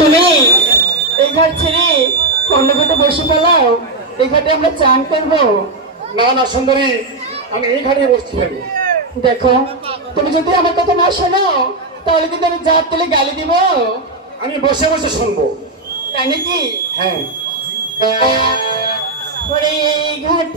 তুমি এই ঘাট ছেড়ে অন্য ঘাটে বসে পেলাও এই ঘাটে আমরা চান করব। না না সুন্দরী আমি এই ঘাটে বসতে পারি দেখো তুমি যদি আমার কথা না শোনো তাহলে কিন্তু আমি জাত তুলে গালি দিব। আমি বসে বসে শুনব। তাই নাকি? হ্যাঁ। ওরে ঘাট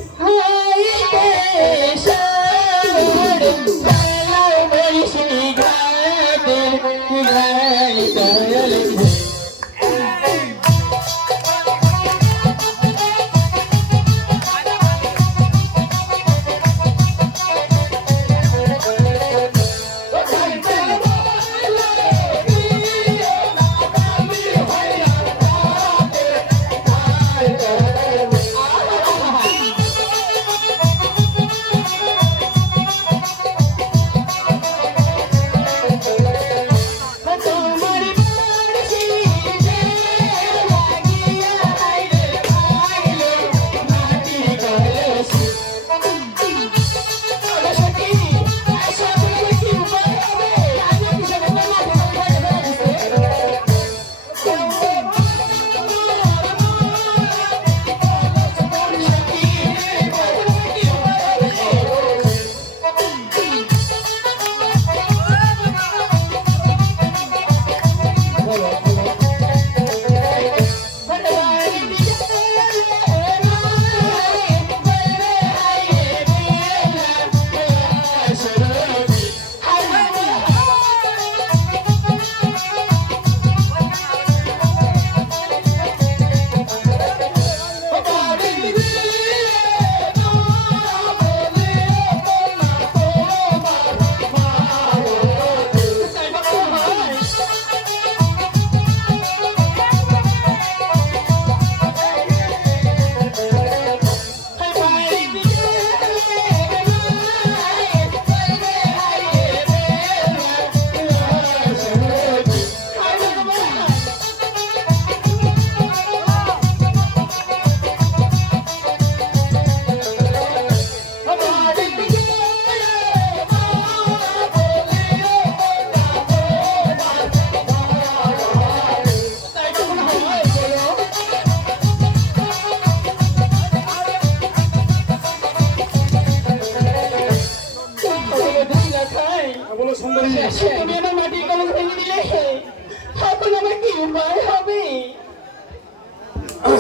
বলো সুন্দরী